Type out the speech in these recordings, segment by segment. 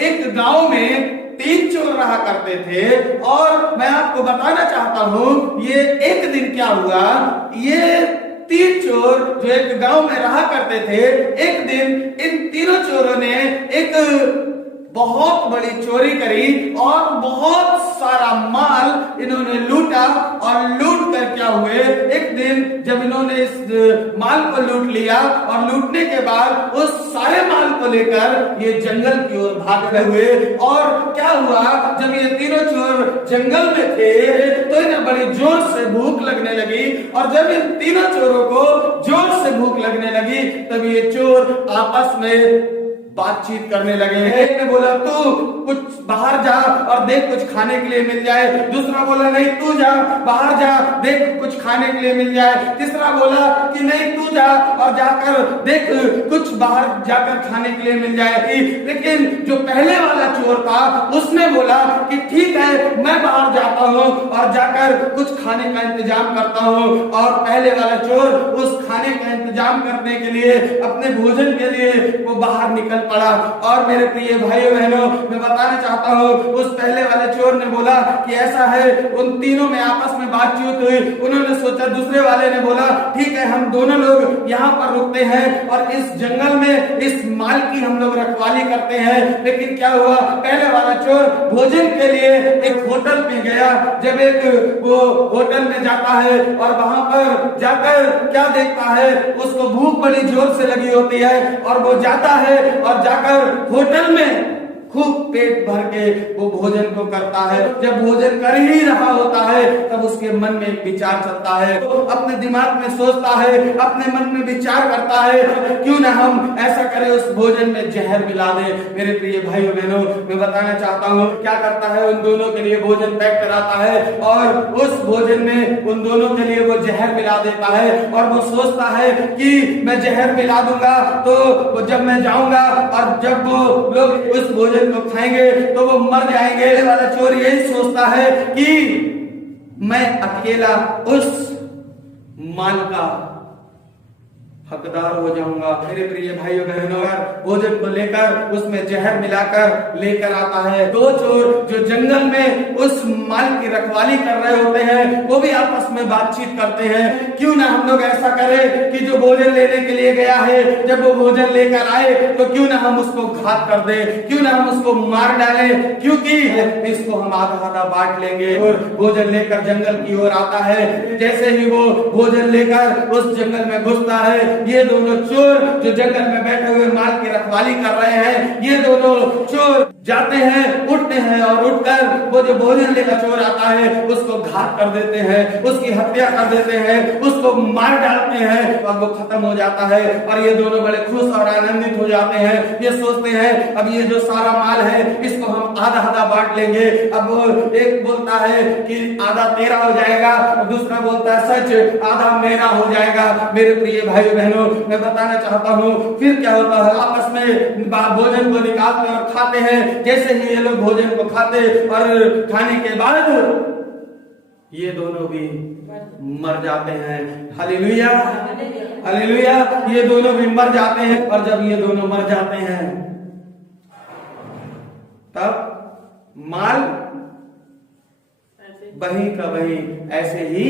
एक गांव में 3 चोर रहा करते थे। और मैं आपको बताना चाहता हूं ये एक दिन क्या हुआ, ये 3 चोर जो एक गांव में रहा करते थे, एक दिन इन तीनों चोरों ने एक बहुत बड़ी चोरी करी और बहुत सारा माल इन्होंने लूटा। और लूट कर क्या हुए, एक दिन जब इन्होंने इस माल को लूट लिया और लूटने के बाद उस सारे माल को लेकर ये जंगल की ओर भाग गए हुए। और क्या हुआ, जब ये तीनों चोर जंगल में थे तो इन्हें बड़ी जोर से भूख लगने लगी। और जब इन तीनों चोरों को जोर से भूख लगने लगी तब ये चोर आपस में बातचीत करने लगे। एक ने बोला तू कुछ बाहर जा और देख कुछ खाने के लिए मिल जाए। दूसरा बोला नहीं तू जा बाहर जा देख कुछ खाने के लिए मिल जाए। तीसरा बोला कि नहीं तू जा और जाकर देख कुछ बाहर जाकर खाने के लिए मिल जाए। लेकिन जो पहले वाला चोर था उसने बोला कि ठीक है मैं बाहर जाता हूँ और जाकर कुछ खाने का इंतजाम करता हूँ। और पहले वाला चोर उस खाने का इंतजाम करने के लिए, अपने भोजन के लिए वो बाहर निकल पड़ा। और मेरे प्रिय भाइयों बहनों, मैं बताना चाहता हूँ उस पहले वाले चोर ने बोला कि ऐसा है, उन तीनों में आपस में बातचीत हुई। उन्होंने सोचा, दूसरे वाले ने बोला ठीक है हम दोनों लोग यहाँ पर रुकते हैं और इस जंगल में इस माल की हम लोग रखवाली करते हैं। लेकिन क्या हुआ, पहले वाला चोर भोजन के लिए एक होटल में गया। जब एक वो होटल में जाता है और वहां पर जाकर क्या देखता है, उसको भूख बड़ी जोर से लगी होती है और वो जाता है और जाकर होटल में खूब पेट भर के वो भोजन को करता है। जब भोजन कर ही रहा होता है तब उसके मन में एक विचार चलता है, तो अपने दिमाग में सोचता है, अपने मन में विचार करता है क्यों ना हम ऐसा करें उस भोजन में जहर मिला दें। मेरे प्रिय भाइयों बहनों, मैं बताना चाहता हूँ क्या करता है, उन दोनों के लिए भोजन पैक कराता है और उस भोजन में उन दोनों के लिए वो जहर मिला देता है। और वो सोचता है कि मैं जहर मिला दूंगा तो जब मैं जाऊंगा और जब वो लोग उस भोजन को खाएंगे तो वो मर जाएंगे। वाला चोर यही सोचता है कि मैं अकेला उस माल का हकदार हो जाऊंगा। मेरे प्रिय भाइयों बहनों, भोजन को लेकर उसमें जहर मिलाकर लेकर आता है। 2 चोर जो जंगल में उस माल की रखवाली कर रहे होते हैं वो भी आपस में बातचीत करते हैं, क्यों ना हम लोग ऐसा करें कि जो भोजन लेने के लिए गया है जब वो भोजन लेकर आए तो क्यों ना हम उसको घात कर दें, क्यों ना हम उसको मार डालें, क्योंकि इसको हम आधा आधा बांट लेंगे। और भोजन लेकर जंगल की ओर आता है। जैसे ही वो भोजन लेकर उस जंगल में घुसता है, ये दोनों चोर जो जंगल में बैठे हुए माल की रखवाली कर रहे हैं, ये दोनों चोर जाते हैं, उठते हैं और उठकर वो जो भोजन लेकर चोर आता है उसको घात कर देते हैं, उसकी हत्या कर देते हैं, उसको मार डालते हैं और वो खत्म हो जाता है। और ये दोनों बड़े खुश और आनंदित हो जाते हैं। ये सोचते हैं अब ये जो सारा माल है इसको हम आधा आधा बांट लेंगे। अब वो एक बोलता है कि आधा तेरा हो जाएगा, दूसरा बोलता है सच आधा मेरा हो जाएगा। मेरे प्रिय भाई बहनों, मैं बताना चाहता हूँ फिर क्या होता है, आपस में भोजन को निकालते और खाते हैं। जैसे ही ये लोग भोजन को खाते और खाने के बाद ये दोनों भी मर जाते हैं। हालेलुया हालेलुया, ये दोनों भी मर जाते हैं। और जब ये दोनों मर जाते हैं तब माल वहीं का वहीं ऐसे ही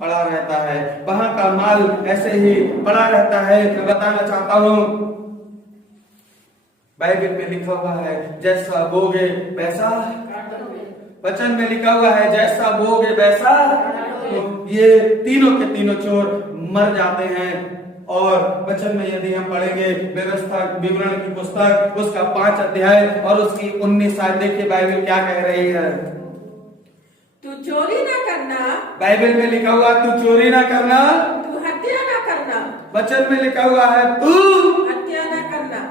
पड़ा रहता है, वहां का माल ऐसे ही पड़ा रहता है। मैं बताना चाहता हूं बाइबल में लिखा हुआ है जैसा बोगे वैसा, वचन में लिखा हुआ है जैसा बोगे वैसा। तो ये तीनों के तीनों चोर मर जाते हैं। और वचन में यदि हम पढ़ेंगे व्यवस्था विवरण की पुस्तक उसका 5 अध्याय और उसकी 19 आयत, देखिए बाइबल क्या कह रही है। तू चोरी ना करना, बाइबल में लिखा हुआ तू चोरी ना करना, तू हत्या ना करना। वचन में लिखा हुआ है तू हत्या ना करना।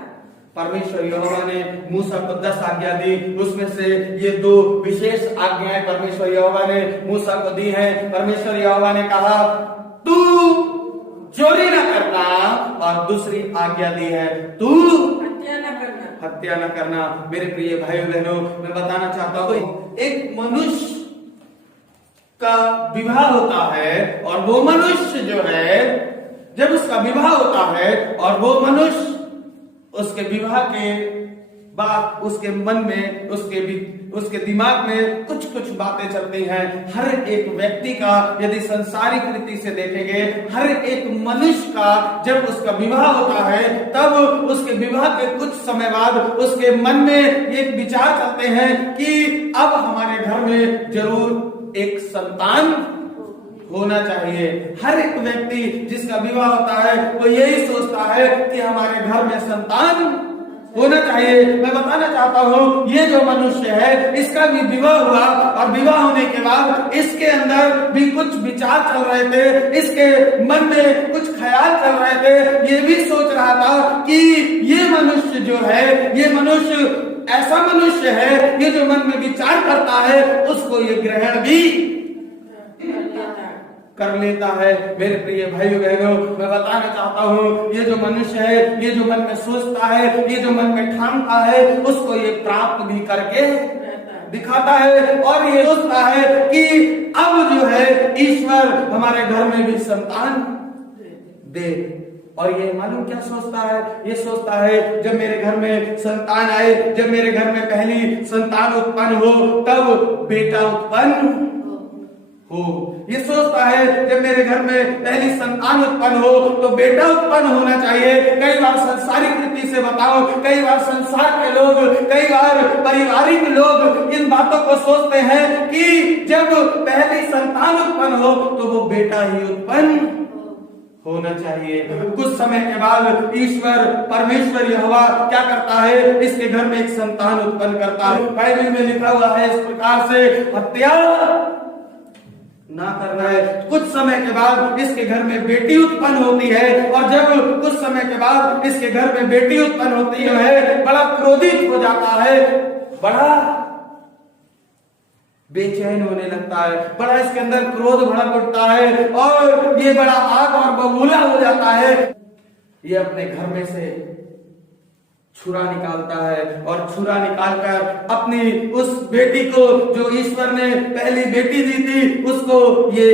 परमेश्वर यहोवा ने मूसा को 10 आज्ञा दी, उसमें से ये 2 विशेष आज्ञाएं परमेश्वर यहोवा ने मूसा को दी हैं। परमेश्वर यहोवा ने कहा तू चोरी ना करना और दूसरी आज्ञा दी है तू हत्या ना करना। हत्या न करना। मेरे प्रिय भाइयों बहनों, मैं बताना चाहता हूँ एक मनुष्य का विवाह होता है और वो मनुष्य जो है जब उसका विवाह होता है और वो मनुष्य उसके विवाह के बात उसके मन में, उसके दिमाग में कुछ कुछ बातें चलती हैं। हर एक व्यक्ति का यदि संसारिक रीति से देखेंगे, हर एक मनुष्य का जब उसका विवाह होता है तब उसके विवाह के कुछ समय बाद उसके मन में एक विचार चलते हैं कि अब हमारे घर में जरूर एक संतान होना चाहिए। हर एक व्यक्ति जिसका विवाह होता है वो यही सोचता है कि हमारे घर में संतान होना चाहिए। मैं बताना चाहता हूँ ये जो मनुष्य है इसका भी विवाह हुआ और विवाह होने के बाद इसके अंदर भी कुछ विचार चल रहे थे, इसके मन में कुछ ख्याल चल रहे थे। ये भी सोच रहा था कि ये मनुष्य जो है, ये मनुष्य ऐसा मनुष्य है, ये जो मन में विचार करता है उसको ये ग्रहण भी कर लेता है। मेरे प्रिय भाइयों बहनों, मैं बताना चाहता हूँ ये जो मनुष्य है, ये जो मन में सोचता है, ये जो मन में ठानता है, उसको ये प्राप्त भी करके दिखाता है और ये सोचता है कि अब जो है ईश्वर हमारे घर में भी संतान दे। और ये मालूम क्या सोचता है? ये सोचता है जब मेरे घर में संतान आए, जब मेरे घर में पहली संतान उत्पन्न हो तब बेटा उत्पन्न हो। ये सोचता है जब मेरे घर में पहली संतान उत्पन्न हो तो बेटा उत्पन्न होना चाहिए। कई बार संसारिक रीति से बताओ, कई बार संसार के लोग, कई बार पारिवारिक लोग इन बातों को सोचते हैं कि जब पहली संतान उत्पन्न हो तो वो बेटा ही उत्पन्न होना चाहिए। कुछ समय के बाद ईश्वर परमेश्वर यहोवा क्या करता है? इसके घर में एक संतान उत्पन्न करता है। बाइबल में लिखा हुआ है इस प्रकार से, हत्या ना करना है। कुछ समय के बाद इसके घर में बेटी उत्पन्न होती है और जब कुछ समय के बाद इसके घर में बेटी उत्पन्न होती है बड़ा क्रोधित हो जाता है, बड़ा बेचैन होने लगता है, बड़ा इसके अंदर क्रोध भड़क उठता है और ये बड़ा आग और बबूला हो जाता है। ये अपने घर में से छुरा निकालता है और छुरा निकालकर अपनी उस बेटी को जो ईश्वर ने पहली बेटी दी थी उसको ये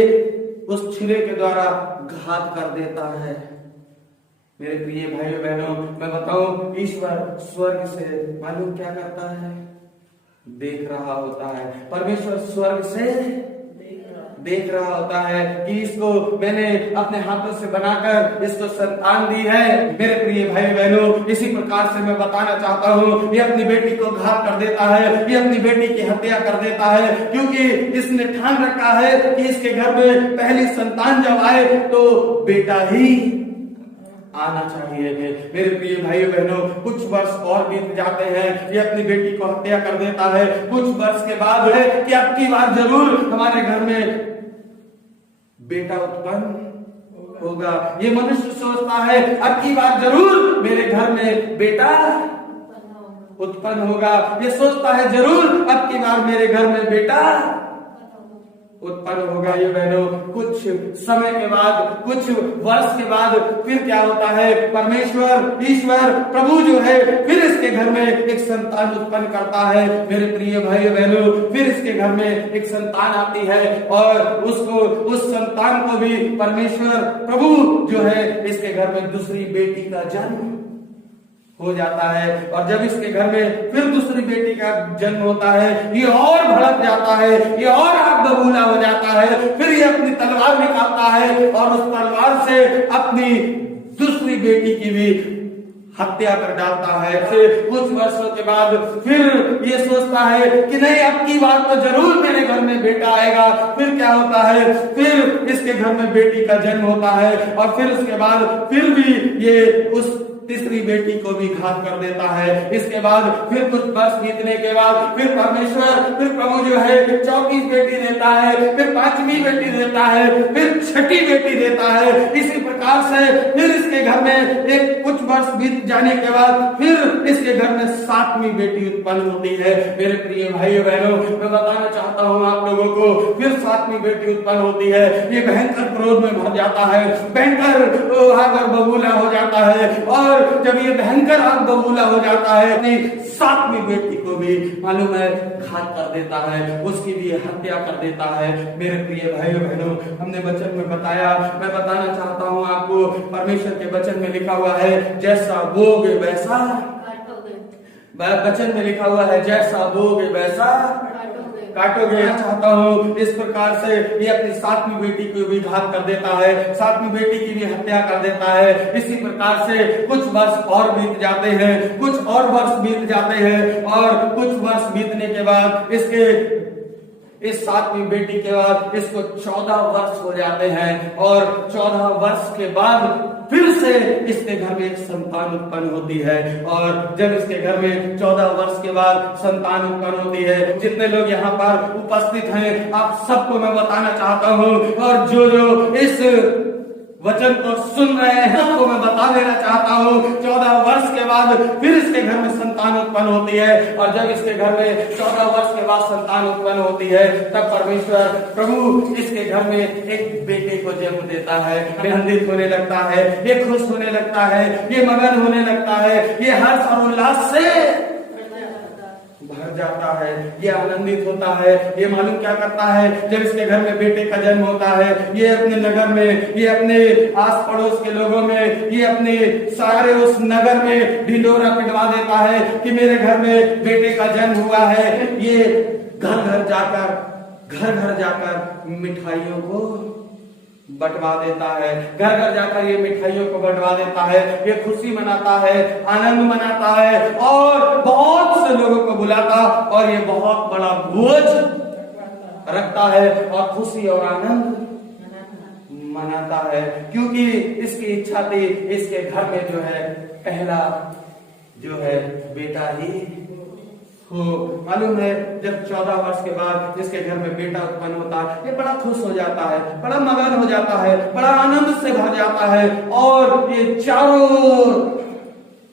उस छुरे के द्वारा घात कर देता है। मेरे प्रिय भाइयों बहनों, मैं बताऊं ईश्वर स्वर्ग से मालूम क्या करता है? देख रहा होता है। परमेश्वर स्वर्ग से देख रहा होता है कि इसको मैंने अपने हाथों से बनाकर इसको संतान दी है। मेरे प्रिय भाई बहनों, इसी प्रकार से मैं बताना चाहता हूँ, ये अपनी बेटी को घात कर देता है, ये अपनी बेटी की हत्या कर देता है, क्योंकि इसने ठान रखा है कि इसके घर में पहली संतान जब आए तो बेटा ही आना चाहिए। मेरे प्रिय भाइयों बहनों, कुछ वर्ष और बीत जाते हैं, ये अपनी बेटी को हत्या कर देता है। कुछ वर्ष के बाद है कि अब की बार जरूर हमारे घर में बेटा उत्पन्न होगा। ये मनुष्य सोचता है अब की बार जरूर मेरे घर में बेटा उत्पन्न होगा। ये सोचता है जरूर अब की बार मेरे घर में बेटा उत्पन्न होगा। ये बहनों, कुछ समय के बाद, कुछ वर्ष के बाद फिर क्या होता है? परमेश्वर ईश्वर प्रभु जो है फिर इसके घर में एक संतान उत्पन्न करता है। मेरे प्रिय भाई बहनों, फिर इसके घर में एक संतान आती है और उसको, उस संतान को भी परमेश्वर प्रभु जो है इसके घर में दूसरी बेटी का जन्म हो जाता है। और जब इसके घर में फिर दूसरी बेटी का जन्म होता है, ये और भड़क जाता है, ये और आग बबूला हो जाता है। फिर ये अपनी तलवार निकालता है और उस तलवार से अपनी दूसरी बेटी की भी हत्या कर डालता है। फिर कुछ वर्षों के बाद फिर ये सोचता है कि नहीं, अब की बार तो जरूर मेरे घर में बेटा आएगा। फिर क्या होता है? फिर इसके घर में बेटी का जन्म होता है और फिर उसके बाद फिर भी ये उस तीसरी बेटी को भी घात कर देता है। इसके बाद फिर कुछ वर्ष बीतने के बाद फिर परमेश्वर, फिर प्रभु जो है 34 बेटी देता है, फिर 5वीं बेटी देता है, फिर 6ठी बेटी देता है। इसी प्रकार से फिर इसके घर में एक कुछ वर्ष बीत जाने के बाद फिर इसके घर में 7वीं बेटी उत्पन्न होती है। मेरे प्रिय भाइयों बहनों, मैं बताना चाहता हूँ आप लोगों को, फिर 7वीं बेटी उत्पन्न होती है। ये भयंकर क्रोध में भर जाता है, भयंकर आग और बबूला हो जाता है और जब ये भयंकर आग बबूला हो जाता है अपनी 7वीं बेटी को भी मालूम है घात कर देता है, उसकी भी हत्या कर देता है। मेरे प्रिय भाइयों बहनों, हमने वचन में बताया, मैं बताना चाहता हूँ आपको, परमेश्वर के वचन में लिखा हुआ है जैसा बोओगे वैसा वचन में लिखा हुआ है, जैसा बोगे वैसा काटोगे। चाहता हूँ इस प्रकार से ये अपनी सातवीं बेटी को भी घात कर देता है, सातवीं बेटी की भी हत्या कर देता है। इसी प्रकार से कुछ वर्ष और बीत जाते हैं, कुछ और वर्ष बीत जाते हैं, और कुछ वर्ष बीतने के बाद इस सातवीं बेटी के बाद इसको 14 वर्ष हो जाते हैं, और 14 वर्ष के बाद फिर से इसके घर में एक संतान उत्पन्न होती है। और जब इसके घर में 14 वर्ष के बाद संतान उत्पन्न होती है, जितने लोग यहाँ पर उपस्थित हैं आप सबको मैं बताना चाहता हूँ, और जो इस वचन को सुन रहे हैं आपको मैं बता देना चाहता हूँ, 14 वर्ष के बाद फिर इसके घर में संतान उत्पन्न होती है। और जब इसके घर में 14 वर्ष के बाद संतान उत्पन्न होती है, तब परमेश्वर प्रभु इसके घर में एक बेटे को जन्म देता है। आनंदित होने लगता है, ये खुश होने लगता है, ये मगन होने लगता है, ये हर्ष और उल्लास से भर जाता है, ये आनंदित होता है। ये मालूम क्या करता है, जब इसके घर में बेटे का जन्म होता है, ये अपने नगर में, ये अपने आस पड़ोस के लोगों में, ये अपने सारे उस नगर में ढिंढोरा पिटवा देता है कि मेरे घर में बेटे का जन्म हुआ है। ये घर घर जाकर मिठाइयों को बंटवा देता है, घर घर जाकर ये मिठाइयों को बंटवा देता है, ये खुशी मनाता है, आनंद मनाता है, और बहुत से लोगों को बुलाता और ये बहुत बड़ा भोज रखता है और खुशी और आनंद मनाता है, क्योंकि इसकी इच्छा थी इसके घर में जो है पहला जो है बेटा ही हो। मालूम है जब 14 वर्ष के बाद जिसके घर में बेटा उत्पन्न होता है, ये बड़ा खुश हो जाता है, बड़ा मगन हो जाता है, बड़ा आनंद से भर जाता है, और ये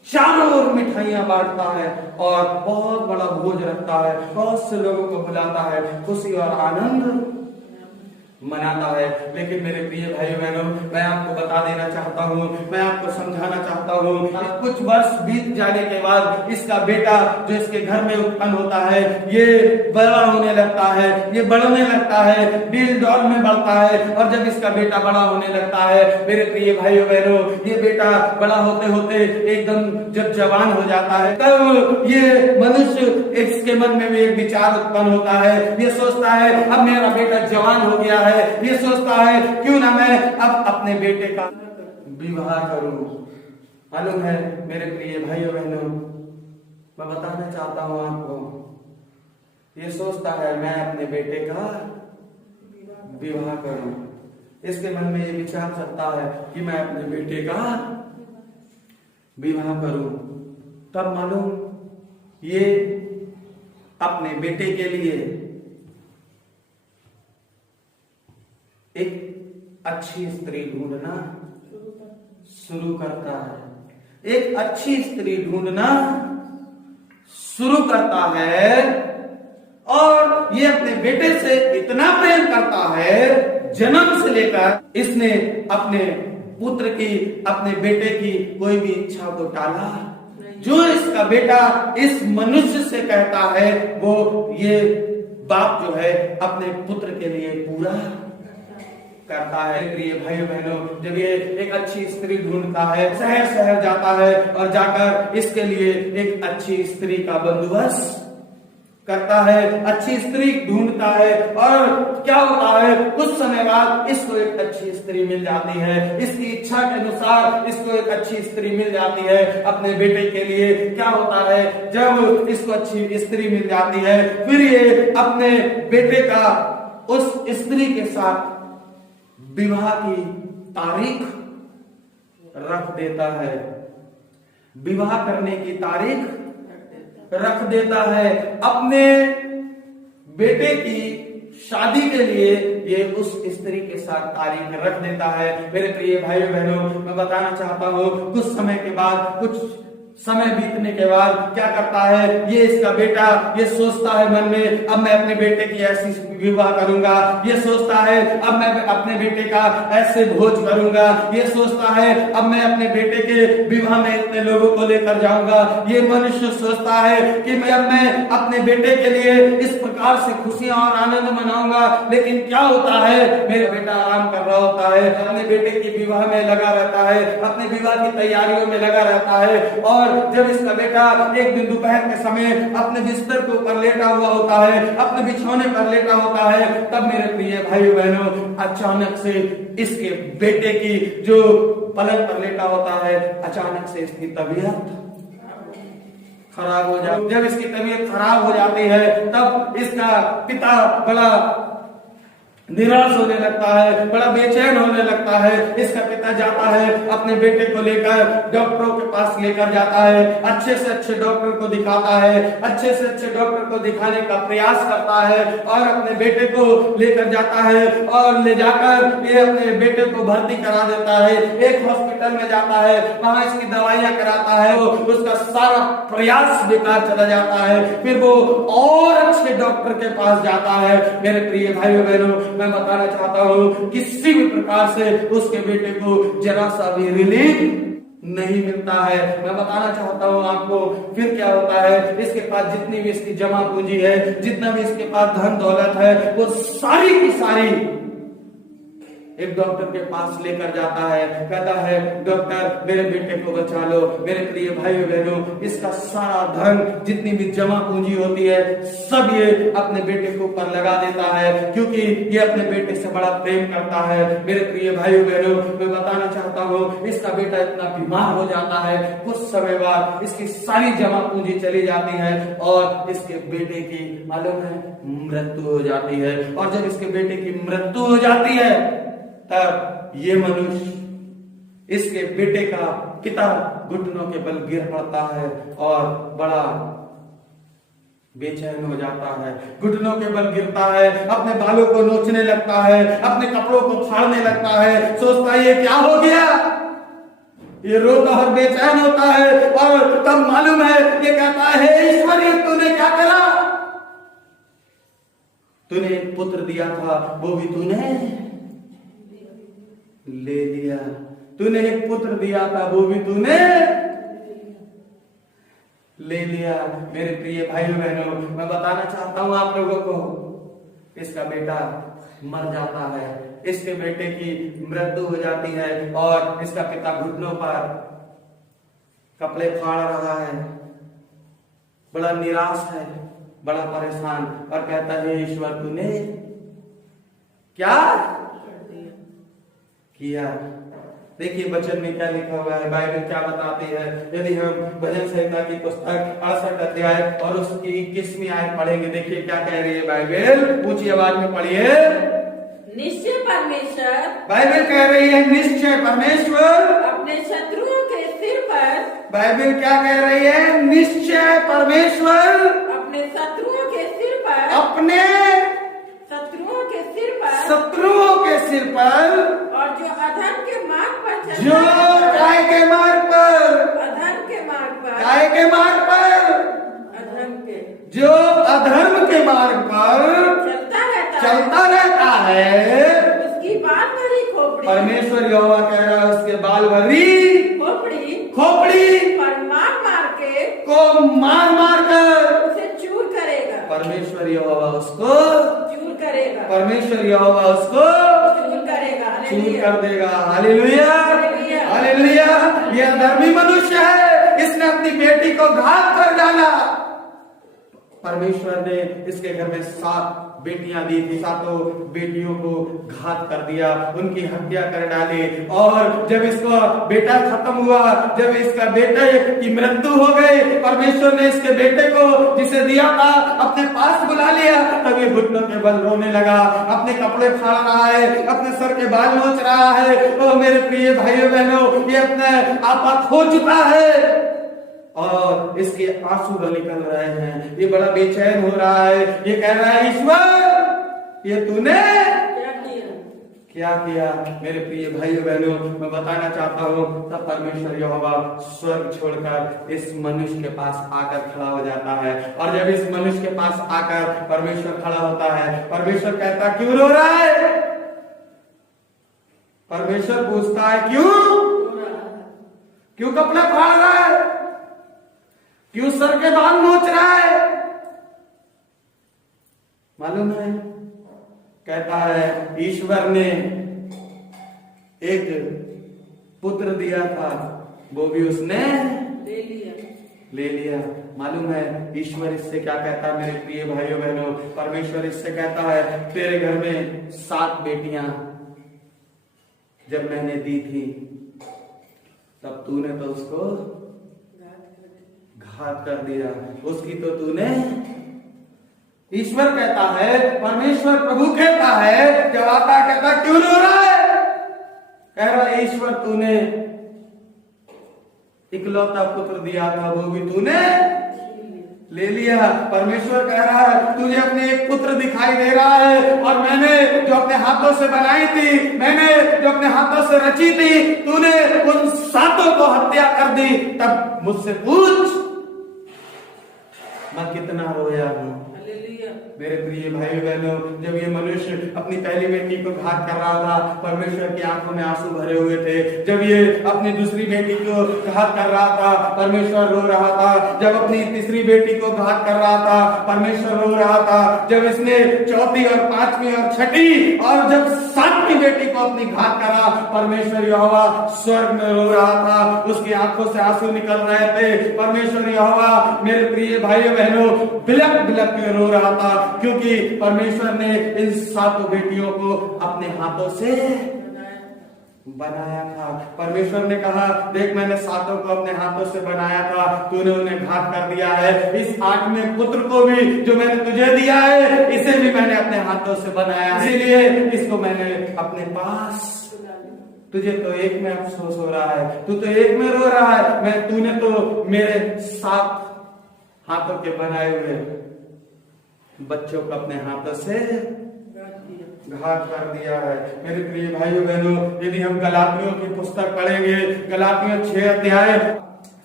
चारों ओर मिठाइयां बांटता है और बहुत बड़ा भोज रखता है, बहुत से लोगों को बुलाता है, खुशी और आनंद मनाता है। लेकिन मेरे प्रिय भाई बहनों, मैं आपको बता देना चाहता हूँ, मैं आपको समझाना चाहता हूँ, कुछ वर्ष बीत जाने के बाद इसका बेटा जो इसके घर में उत्पन्न होता है, ये बड़ा होने लगता है, ये बढ़ने लगता है, डील डॉल में बढ़ता है। और जब इसका बेटा बड़ा होने लगता है मेरे प्रिय भाई बहनों, ये बेटा बड़ा होते होते एकदम जब जवान हो जाता है, तब ये मनुष्य इसके मन में भी एक विचार उत्पन्न होता है। ये सोचता है अब मेरा बेटा जवान हो गया है, ये सोचता है क्यों ना मैं अब अपने बेटे का विवाह करूं। मालूम है मेरे प्रिय भाइयों बहनों, मैं बताना चाहता हूं आपको, ये सोचता है मैं अपने बेटे का विवाह करूं। इसके मन में ये विचार चलता है कि मैं अपने बेटे का विवाह करूं। तब मालूम ये अपने बेटे के लिए एक अच्छी स्त्री ढूंढना शुरू करता है, एक अच्छी स्त्री ढूंढना शुरू करता है, और ये अपने बेटे से इतना प्रेम करता है, जन्म से लेकर इसने अपने पुत्र की, अपने बेटे की कोई भी इच्छा को टाला। जो इसका बेटा इस मनुष्य से कहता है वो ये बाप जो है अपने पुत्र के लिए पूरा करता है। प्रिय भाइयों बहनों, जब ये एक अच्छी स्त्री ढूंढता है, शहर शहर जाता है और जाकर इसके लिए एक अच्छी स्त्री का बंदोबस्त करता है, अच्छी स्त्री ढूंढता है, और क्या होता है कुछ समय बाद इसको एक अच्छी स्त्री मिल जाती है, इसकी इच्छा के अनुसार इसको एक अच्छी स्त्री मिल जाती है अपने बेटे के लिए। क्या होता है जब इसको अच्छी स्त्री मिल जाती है, फिर ये अपने बेटे का उस स्त्री के साथ विवाह की तारीख रख देता है, विवाह करने की तारीख रख देता है। अपने बेटे की शादी के लिए ये उस स्त्री के साथ तारीख रख देता है। मेरे प्रिय भाइयों बहनों, मैं बताना चाहता हूँ कुछ समय के बाद, कुछ समय बीतने के बाद क्या करता है ये इसका बेटा, ये सोचता है मन में अब मैं अपने बेटे की ऐसी विवाह करूंगा, ये सोचता है अब मैं अपने बेटे का ऐसे भोज करूंगा, ये सोचता है अब मैं अपने बेटे के विवाह में इतने लोगों को लेकर जाऊंगा। ये मनुष्य सोचता है कि मैं अपने बेटे के लिए इस प्रकार से खुशियां और आनंद मनाऊंगा। लेकिन क्या होता है, मेरा बेटा आराम कर रहा होता है, अपने बेटे की विवाह में लगा रहता है, अपने विवाह की तैयारियों में लगा रहता है, और और जब इसका बेटा एक दिन दोपहर के समय अपने बिस्तर के ऊपर लेटा हुआ होता है, अपने बिछौने पर लेटा होता है, तब मेरे प्रिय भाई बहनों अचानक से इसके बेटे की जो पलंग पर लेटा होता है, अचानक से इसकी तबीयत खराब हो जाती। जब इसकी तबीयत खराब हो जाती है तब इसका पिता बड़ा निराश होने लगता है, बड़ा बेचैन होने लगता है। इसका पिता जाता है अपने बेटे को लेकर डॉक्टरों के पास लेकर जाता है, अच्छे से अच्छे डॉक्टर को दिखाता है, अच्छे से अच्छे डॉक्टर को दिखाने का प्रयास करता है और अपने बेटे को लेकर जाता है और ले जाकर ये अपने बेटे को भर्ती करा देता है। एक हॉस्पिटल में जाता है, वहां इसकी दवाइयां कराता है, उसका सारा प्रयास बेकार चला जाता है। फिर वो और अच्छे डॉक्टर के पास जाता है। मेरे प्रिय भाइयों बहनों, मैं बताना चाहता हूं किसी भी प्रकार से उसके बेटे को जरा सा भी रिलीफ नहीं मिलता है। मैं बताना चाहता हूं आपको फिर क्या होता है, इसके पास जितनी भी इसकी जमा पूंजी है, जितना भी इसके पास धन दौलत है, वो सारी की सारी एक डॉक्टर के पास लेकर जाता है। कहता है डॉक्टर मेरे बेटे को बचा लो। मेरे प्रिय भाइयों बहनों, इसका सारा धन जितनी भी जमा पूंजी होती है सब ये अपने बेटे के ऊपर लगा देता है, क्योंकि ये अपने बेटे से बड़ा प्रेम करता है। मेरे प्रिय भाइयों बहनों, मैं बताना चाहता हूँ इसका बेटा इतना बीमार हो जाता है, कुछ समय बाद इसकी सारी जमा पूंजी चली जाती है और इसके बेटे की मालूम है मृत्यु हो जाती है। और जब इसके बेटे की मृत्यु हो जाती है तब ये मनुष्य इसके बेटे का पिता घुटनों के बल गिर पड़ता है और बड़ा बेचैन हो जाता है। घुटनों के बल गिरता है, अपने बालों को नोचने लगता है, अपने कपड़ों को फाड़ने लगता है, सोचता है ये क्या हो गया, ये रोता और बेचैन होता है। और तब मालूम है ये कहता है ईश्वर ये तूने क्या करा, तूने एक पुत्र दिया था वो भी तूने ले लिया, तूने एक पुत्र दिया था वो भी तूने ले लिया। मेरे प्रिय भाइयों बहनों, मैं बताना चाहता हूं आप लोगों को इसका बेटा मर जाता है, इसके बेटे की मृत्यु हो जाती है और इसका पिता घुटनों पर कपड़े फाड़ रहा है, बड़ा निराश है, बड़ा परेशान और कहता है ईश्वर तूने क्या किया। देखिए वचन में क्या लिखा हुआ है, बाइबल क्या बताती है। यदि हम भजन संहिता की पुस्तक 68 अध्याय और उसकी 21वीं आयत पढ़ेंगे, देखिए क्या कह रही है बाइबल, ऊंची आवाज में पढ़िए। निश्चय परमेश्वर, बाइबल कह रही है निश्चय परमेश्वर अपने शत्रुओं के सिर पर, बाइबल क्या कह रही है, निश्चय परमेश्वर अपने शत्रुओं के सिर पर, अपने शत्रुओं के सिर पर, शत्रुओं के सिर पर, और जो अधर्म के मार्ग पर जो काय के मार्ग पर, अधर्म के मार्ग पर, काय के मार्ग पर, अधर्म के, जो अधर्म के मार्ग पर चलता रहता है, उसकी बाल भरी खोपड़ी, परमेश्वर यहोवा कह रहा है उसके बाल भरी खोपड़ी खोपड़ी पर मार के को मार मार कर उसे चूर करेगा, परमेश्वर यहोवा उसको चूर करेगा, परमेश्वर यहोवा उसको चूर करेगा, चूर कर देगा। Hallelujah hallelujah. यह धर्मी मनुष्य है, इसने अपनी बेटी को घात कर डाला। परमेश्वर ने इसके घर में 7 बेटियां दी थी, 7 बेटियों को घात कर दिया, उनकी हत्या कर डाली। और जब इसका बेटा खत्म हुआ, जब इसका बेटे की मृत्यु हो गई, परमेश्वर ने इसके बेटे को जिसे दिया था अपने पास बुला लिया। तब ये घुटनों के बल रोने लगा, अपने कपड़े फाड़ रहा है, अपने सर के बाल नोच रहा है। और मेरे प्रिय भाइयों बहनों, ये अपने आपा खो चुका है और इसके आंसू निकल रहे हैं, ये बड़ा बेचैन हो रहा है। ये कह रहा है ईश्वर ये तूने क्या किया। मेरे प्रिय भाइयों बहनों, मैं बताना चाहता हूँ तब परमेश्वर यहोवा स्वर्ग छोड़कर इस मनुष्य के पास आकर खड़ा हो जाता है। और जब इस मनुष्य के पास आकर परमेश्वर खड़ा होता है, परमेश्वर कहता क्यों रो रहा है, परमेश्वर पूछता है क्यों कपड़े फाड़ रहा है, क्यों सर के बाल नोच रहा है। मालूम है, कहता है ईश्वर ने एक पुत्र दिया था वो भी उसने ले लिया, ले लिया। मालूम है ईश्वर इससे क्या कहता है मेरे प्रिय भाइयों बहनों? परमेश्वर इससे कहता है तेरे घर में 7 बेटियां जब मैंने दी थी तब तूने तो उसको घात कर दिया, उसकी तो तूने। ईश्वर कहता है, परमेश्वर प्रभु कहता है, जब आता कहता क्यों रो रहा है? कह रहा है ईश्वर तूने इकलौता पुत्र दिया था वो भी तूने ले लिया। परमेश्वर कह रहा है तुझे अपने एक पुत्र दिखाई दे रहा है और मैंने जो अपने हाथों से बनाई थी, मैंने जो अपने हाथों से रची थी, तूने उन 7 को हत्या कर दी। तब मुझसे पूछ मैं कितना रोया हूं। मेरे प्रिय भाई बहनों, जब ये मनुष्य अपनी पहली बेटी को घात कर रहा था, परमेश्वर की आंखों में आंसू भरे हुए थे। जब ये अपनी दूसरी बेटी को घात कर रहा था, परमेश्वर रो रहा था। जब अपनी तीसरी बेटी को घात कर रहा था, परमेश्वर रो रहा था। जब इसने चौथी और 5वीं और 6ठी और जब 7वीं बेटी को अपनी घात करा, परमेश्वर यहोवा स्वर्ग में रो रहा था, उसकी आंखों से आंसू निकल रहे थे। परमेश्वर यहोवा मेरे प्रिय भाइयों बहनों बिलक बिलक के रो रहा था, क्योंकि परमेश्वर ने इन 7 बेटियों को अपने हाथों से बनाया था। परमेश्वर ने कहा देख मैंने 7 को अपने हाथों से बनाया था, तूने उन्हें घात कर दिया है। इस 8वें पुत्र को भी जो मैंने तुझे दिया है, इसे भी मैंने अपने हाथों से बनाया, इसीलिए इसको मैंने अपने पास। तुझे तो एक में अफसोस हो रहा है, तू तो एक में रो रहा है, तूने तो मेरे 7 हाथों के बनाए हुए बच्चों को अपने हाथों से घात कर दिया है। मेरे प्रिय भाइयों बहनों, यदि हम गलातियों की पुस्तक पढ़ेंगे, गलातियों 6 अध्याय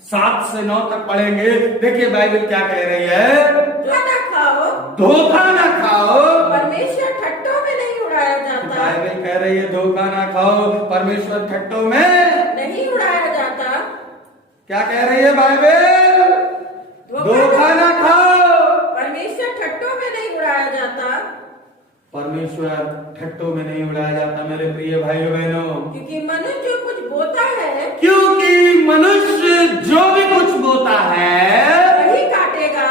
7 से 9 तक पढ़ेंगे, देखिए बाइबल क्या कह रही है। धोखा ना खाओ, परमेश्वर ठट्टों में नहीं उड़ाया जाता। बाइबल कह रही है धोखा ना खाओ, परमेश्वर ठट्टों में नहीं उड़ाया जाता। क्या कह रही है बाइबल? धोखा ना खाओ, परमेश्वर ठट्टों में नहीं उड़ाया जाता। परमेश्वर ठट्टों में नहीं उड़ाया जाता। मेरे प्रिय भाइयों बहनों, क्योंकि मनुष्य जो कुछ बोता है, क्योंकि मनुष्य जो भी कुछ बोता है वही काटेगा।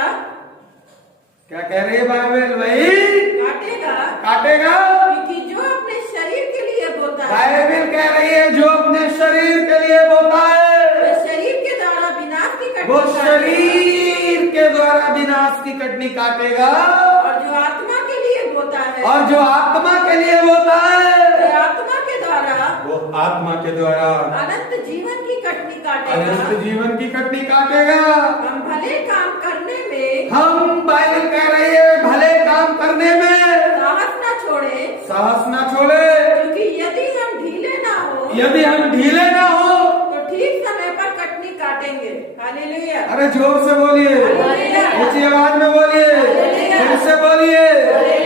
क्या कह रही है बाइबल? वही काटेगा। काटेगा, क्योंकि जो अपने शरीर के लिए बोता है, बाइबल कह रही है जो अपने शरीर के लिए बोता है, वह शरीर के द्वारा विनाश की कटनी वो काटेगा। शरीर के द्वारा विनाश की कटनी काटेगा। और जो आत्मा के लिए बोता है, और जो आत्मा के लिए बोता है, वह आत्मा के द्वारा, वो आत्मा के द्वारा अनंत जीवन की कटनी काटेगा। अनंत जीवन की कटनी काटेगा। हम भले काम करने में, हम बाइबल कह रही है भले काम करने में साहस न छोड़े, साहस ना छोड़े, क्योंकि यदि हम ढीले ना हो, यदि हम ढीले ना हो। तो ठीक समय पर कटनी काटेंगे। हालेलुया। अरे जोर से बोलिए, हालेलुया। ऊंची आवाज में बोलिए, हालेलुया। फिर से बोलिए,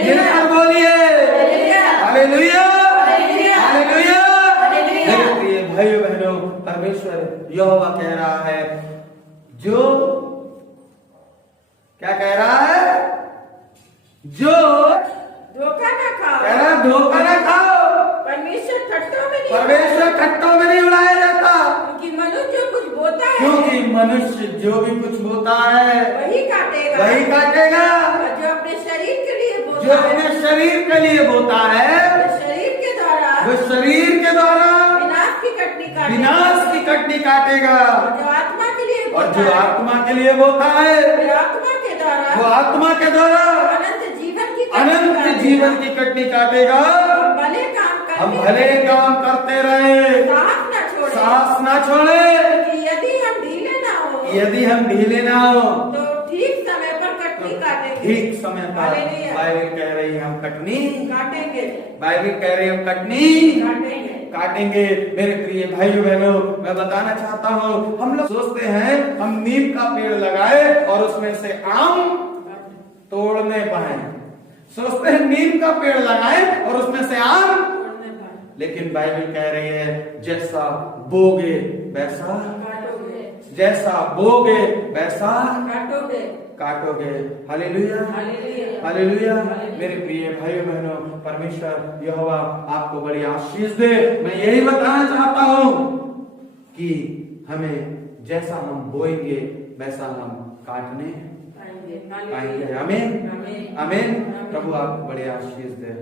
गिरकर बोलिए, हालेलुया, हालेलुया। मेरे प्रिय भाइयों बहनों, परमेश्वर यहोवा कह रहा है जो क्या कह रहा है? जो धोखा न खाओ, कह रहा है धोखा ना खाओ, परमेश्वर ठट्टों में नहीं, परमेश्वर ठट्टों में नहीं उड़ाया जाता। क्योंकि मनुष्य जो कुछ बोता है, क्योंकि मनुष्य जो भी कुछ बोता है वही काटेगा। वही काटेगा। और जो अपने शरीर के लिए जो बोता है, अपने शरीर के लिए बोता है, वह शरीर के द्वारा वो शरीर के द्वारा विनाश की कटनी काटेगा। विनाश की कटनी काटेगा। और जो आत्मा के लिए और बोता जो है, आत्मा के लिए बोता है, वह आत्मा के द्वारा वो आत्मा के द्वारा अनंत जीवन की कटनी अनंत काटेगा। जीवन की कटनी काटेगा। हम भले काम करते हम भले काम करते रहे, साहस न छोड़े, साहस ना छोड़े, कि यदि हम ढीले ना हो, यदि हम ढीले ना हो तो ठीक समय पर कटनी काटेंगे। ठीक समय पर। हालेलुया। बाइबल कह रही है हम कटनी, काटेंगे, बाइबल कह रही है हम कटनी काटेंगे। काटेंगे। मेरे प्रिय भाइयों बहनों, मैं बताना चाहता हूँ, हम लोग सोचते हैं हम नीम का पेड़ लगाए और उसमें से आम तोड़ने पाए, सोचते हैं नीम का पेड़ लगाए और उसमें से आम, लेकिन बाइबल कह रही है जैसा बोगे वैसा, काटोगे, जैसा बोगे वैसा काटोगे। काटोगे। Hallelujah, hallelujah. हालेलुया। मेरे प्रिय भाइयों बहनों, परमेश्वर यहोवा आपको बड़ी आशीष दे। मैं यही बताना चाहता हूँ कि हमें जैसा हम बोएंगे वैसा हम काटने पाएंगे। पाएंगे। आमीन आमीन। आमीन। प्रभु आप बड़े आशीष दे।